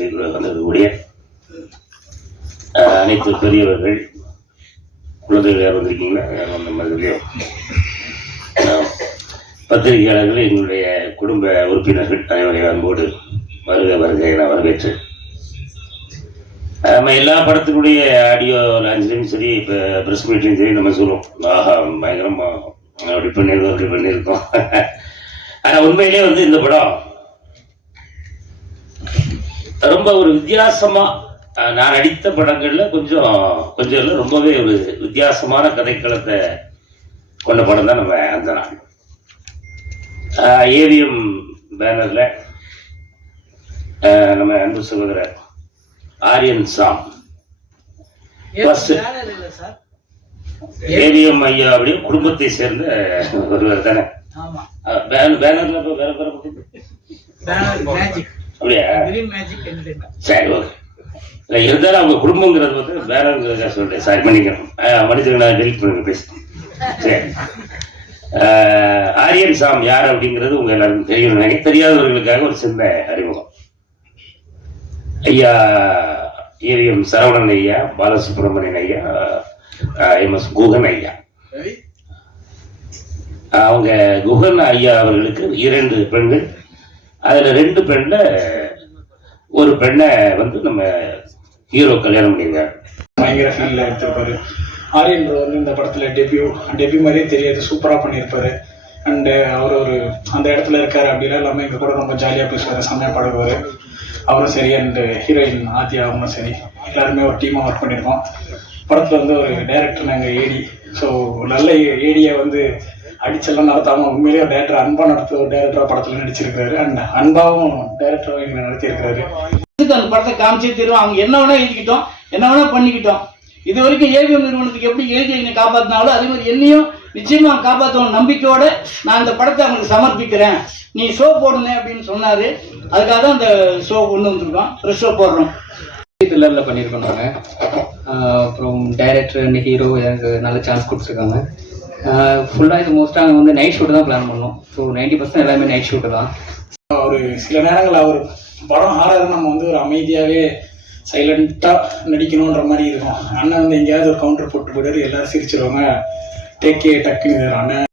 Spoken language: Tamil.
அரங்கத்தில் வந்திருக்கக்கூடிய அனைத்து பெரியவர்கள் குழந்தைகள் யார் வந்திருக்கீங்களா? அந்த மாதிரி பத்திரிகையாளர்கள், எங்களுடைய குடும்ப உறுப்பினர்கள் அனைவரை அன்போடு வருக வருக என வரவேற்று, நம்ம எல்லா படத்துக்குடைய ஆடியோ லான்ச்லையும் சரி, இப்போ ப்ரெஸ் மீட்லையும் சரி நம்ம சொல்லுவோம், ஆஹா பயங்கரமா அப்படி பண்ணியிருக்கோம். ஆனால் உண்மையிலே வந்து இந்த படம் ரொம்ப ஒரு வித்தியாசமா, நான் நடித்த படங்கள்ல கொஞ்சம் இல்லை, ரொம்பவே ஒரு வித்தியாசமான கதைக்களத்தை கொண்ட படம் தான் நம்ம அந்த நாள். ஏவிஎம் பேனர்ல நம்ம அன்பு சகோதரர் ஆரியன் சாம், ஏவிஎம் ஐயா அப்படியே குடும்பத்தை சேர்ந்த ஒருவர் தானே. பேனர்ல அப்படியா? சரி, ஓகே. இல்லை இருந்தாலும் அவங்க குடும்பங்கிறது வந்து பேனருங்கிறத சொல்றேன். சாரி பண்ணிக்கணும், மனிதர்கள் நான் டெலிட் பண்ணுங்க பேச. சரி, ஆரியன் சாம் யார் அப்படிங்கிறது உங்க எல்லாருக்கும் தெரியும் நினைக்க. தெரியாதவர்களுக்காக ஒரு சின்ன அறிமுகம். ஐயா ஏவிஎம் சரவணன் ஐயா, பாலசுப்ரமணியன் ஐயா, எம்எஸ் குகன் ஐயா. அவங்க குகன் ஐயா அவர்களுக்கு 2 பெண்கள். அதுல 2 பெண்ல ஒரு பெண்ணை வந்து நம்ம ஹீரோ கல்யாணம் பண்ணியிருக்காரு. பயங்கர ஃபீல்ல எடுத்திருப்பாரு. ஆரியன் வந்து இந்த படத்துல டெபியூ மாதிரியே தெரியாது, சூப்பரா பண்ணியிருப்பாரு. அண்டு அவர் ஒரு அந்த இடத்துல இருக்காரு அப்படின்னா எல்லாமே எங்க கூட ரொம்ப ஜாலியா பேசுவாரு, செம்மையா பழகுவாரு. அவரும் சரி, அண்டு ஹீரோயின் ஆத்யா அவங்களும் சரி, எல்லாருமே ஒரு டீமா ஒர்க் பண்ணியிருக்கோம். படத்துல வந்து ஒரு டைரக்டர் நாங்கள் ஏடி. ஸோ நல்ல ஏடியை வந்து அடிச்செல்லாம் நடத்தாம உண்மையிலேயே ஒரு டேரக்டர் அன்பா நடத்த ஒரு டேரக்டரா படத்துல நடிச்சிருக்காரு. அண்ட் அன்பாவும் டேரக்டராக எங்களை நடத்தியிருக்கிறாரு. அந்த படத்தை காமிச்சே தருவோம். அவங்க என்ன வேணா எழுதிக்கிட்டோம், என்ன வேணா பண்ணிக்கிட்டோம். இது வரைக்கும் ஏவிஎம் நிறுவனத்துக்கு எப்படி எழுதி என்னை காப்பாத்தினாலும் அதே மாதிரி என்னையும் நிச்சயமா காப்பாற்றணும் நம்பிக்கையோட நான் இந்த படத்தை அவங்களுக்கு சமர்ப்பிக்கிறேன், நீ ஷோ போடுங்க அப்படின்னு சொன்னாரு. அதுக்காக தான் அந்த ஷோ கொண்டு வந்திருக்கோம். ஃப்ரெஷ் ஷோ போடுறோம். த்ரில்லரில் பண்ணியிருக்கோம் நாங்கள். அப்புறம் டைரக்டர் அண்ட் ஹீரோ எனக்கு நல்ல சான்ஸ் கொடுத்துருக்காங்க. ஃபுல்லாக இது மோஸ்ட்டாக வந்து நைட் ஷூட்டு தான் பிளான் பண்ணோம். ஸோ 90% எல்லாமே நைட் ஷூட்டு தான். ஒரு சில நேரங்கள் அவர் படம் ஹாரர் நம்ம வந்து ஒரு அமைதியாகவே சைலண்ட்டாக நடிக்கணுன்ற மாதிரி இருக்கும். அண்ணன் வந்து எங்கேயாவது ஒரு கவுண்டர் போட்டு போயிட்டு எல்லாரும் சிரிச்சிருவாங்க. டேக்கே டக்குன்னு அண்ணன்